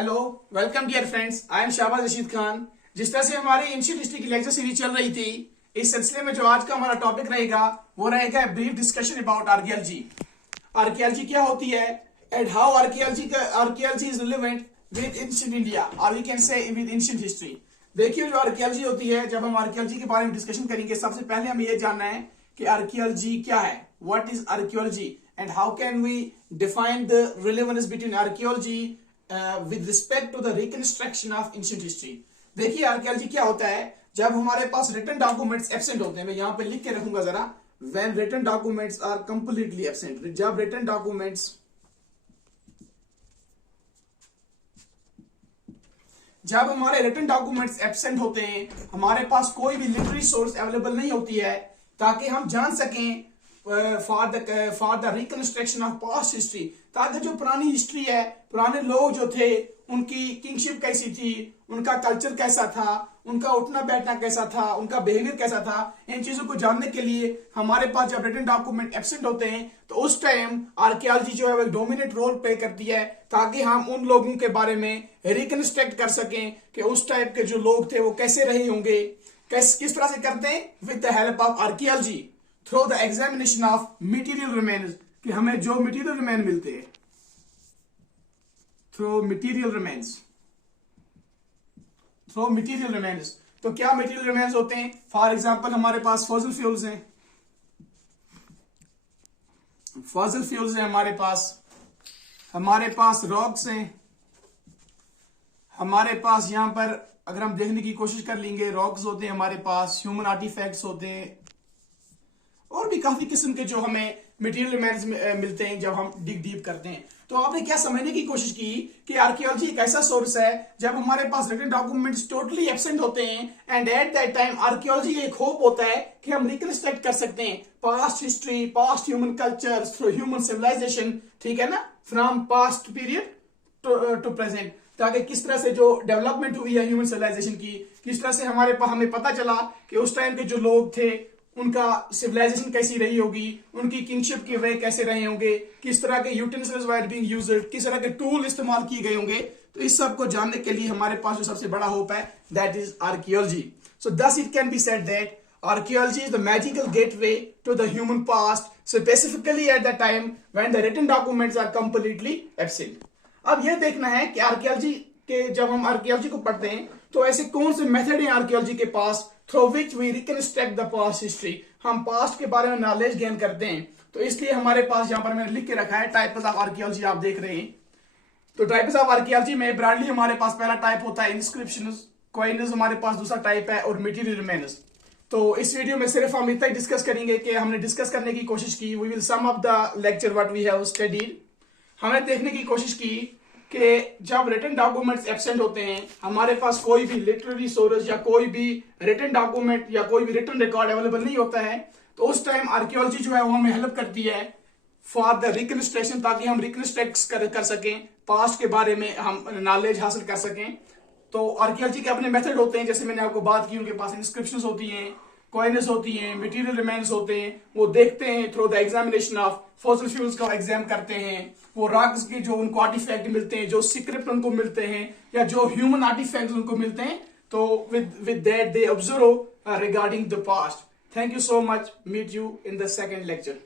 Hello, welcome dear friends. I am Shahbaz Rashid Khan. जिस तरह से हमारी एंशिएंट हिस्ट्री की लेक्चर सीरीज चल रही थी, इस सिलसिले में जो आज का हमारा टॉपिक रहेगा वो रहेगा brief discussion about archaeology. Archaeology क्या होती है and how archaeology is relevant with ancient India और we can say with ancient history. देखिए, जो आर्कियोलॉजी होती है, जब हम आर्कियोलॉजी के बारे में डिस्कशन करेंगे, सबसे पहले हमें ये जानना है कि आर्कियोलॉजी क्या है, what is archaeology and how can we define the relevance between archaeology with respect to the reconstruction of ancient history। देखिए, आर्कियोलॉजी क्या होता है, जब हमारे पास रिटन डॉक्यूमेंट्स एब्सेंट होते हैं। मैं यहां पे लिख के रखूंगा जरा, when written documents are completely absent। जब रिटन डॉक्यूमेंट्स जब हमारे रिटन डॉक्यूमेंट्स एब्सेंट होते हैं, हमारे पास कोई भी लिटरेरी सोर्स अवेलेबल नहीं होती है ताकि हम जान सकें for the reconstruction of past history, ताकि जो पुरानी हिस्ट्री है, पुराने लोग जो थे, उनकी किंगशिप कैसी थी, उनका कल्चर कैसा था, उनका उठना बैठना कैसा था, उनका बिहेवियर कैसा था, इन चीजों को जानने के लिए हमारे पास जब रिटन डॉक्यूमेंट एब्सेंट होते हैं तो उस टाइम आर्कियोलॉजी जो है वो डोमिनेट रोल प्ले करती है, ताकि हम उन लोगों के बारे में रिकंस्ट्रक्ट कर सकें कि उस टाइप के जो लोग थे वो कैसे रहे होंगे। किस तरह से करते हैं? With the help of archaeology through the examination of material remains, कि हमें जो मटीरियल रिमेन मिलते हैं थ्रू मटीरियल रिमेन्स। तो क्या मटीरियल रिमेन्स होते हैं? फॉर एग्जांपल, हमारे पास फॉसिल फ्यूल्स हैं, हमारे पास रॉक्स हैं, हमारे पास यहां पर अगर हम देखने की कोशिश कर लेंगे, रॉक्स होते हैं, हमारे पास ह्यूमन आर्टिफैक्ट्स होते हैं, और भी काफी किस्म के जो हमें मटेरियल रिमेन्स मिलते हैं जब हम डिग डीप करते हैं। तो आपने क्या समझने की कोशिश की कि आर्कियोलॉजी एक ऐसा सोर्स है जब हमारे पास रिटन डॉक्यूमेंट्स टोटली एब्सेंट होते हैं, and at that time archaeology एक होप होता है कि हम रिकंस्ट्रक्ट कर सकते हैं past history, past human culture through human civilisation, ठीक है ना, from past period to present, ताकि किस तरह से जो डेवलपमेंट हुई है ह्यूमन सिविलाइजेशन की, किस तरह से हमें पता चला कि उस टाइम के जो लोग थे उनका सिविलाइजेशन कैसी रही होगी, उनकी किंगशिप के वे कैसे रहे होंगे, किस तरह के यूटेंसिल्स वर बीइंग यूज्ड, किस तरह के टूल इस्तेमाल किए गए होंगे। तो इस सब को जानने के लिए हमारे पास जो सबसे बड़ा होप है, that is archaeology. So thus it can be said that archaeology is the magical gateway to the human past, specifically at the time when the written documents are completely absent। अब यह देखना है कि archaeology के, जब हम archaeology को पढ़ते हैं तो ऐसे कौन से मेथड हैं आर्कियोलॉजी के पास through which we reconstruct the past history, हम पास्ट के बारे में नॉलेज गेन करते हैं। तो इसलिए हमारे पास यहाँ पर मैंने लिख के रखा है टाइप्स ऑफ आर्कियोलॉजी, आप देख रहे हैं। तो टाइप्स ऑफ आर्कियोलॉजी में ब्रॉडली हमारे पास पहला टाइप होता है इंस्क्रिप्शंस, कॉइन्स हमारे पास दूसरा टाइप है, और मटेरियल रिमेन्स। तो इस वीडियो में सिर्फ हम इतना ही डिस्कस करेंगे कि हमने डिस्कस करने की कोशिश की, we will sum up the lecture what we have studied. हमने देखने की कोशिश की कि जब रिटन डॉक्यूमेंट्स एब्सेंट होते हैं, हमारे पास कोई भी लिटरेरी सोर्स या कोई भी रिटन डॉक्यूमेंट या कोई भी रिटन रिकॉर्ड अवेलेबल नहीं होता है, तो उस टाइम आर्कियोलॉजी जो है वो हमें हेल्प करती है फॉर द रिकंस्ट्रक्शन, ताकि हम रिकंस्ट्रक्ट कर सकें, पास्ट के बारे में हम नॉलेज हासिल कर सकें। तो आर्कियोलॉजी के अपने मेथड होते हैं, जैसे मैंने आपको बात की, उनके पास इंस्क्रिप्शंस होती हैं, कॉइन्स होती हैं, मटेरियल रिमेन्स होते हैं, वो देखते हैं through the examination of fossil fuels का एग्जाम करते हैं, वो रॉक्स के जो उनको आर्टिफैक्ट मिलते हैं, जो सिक्रेट उनको मिलते हैं, या जो ह्यूमन आर्टिफैक्ट उनको मिलते हैं, तो with that they observe regarding the past। Thank you so much, meet you in the second lecture।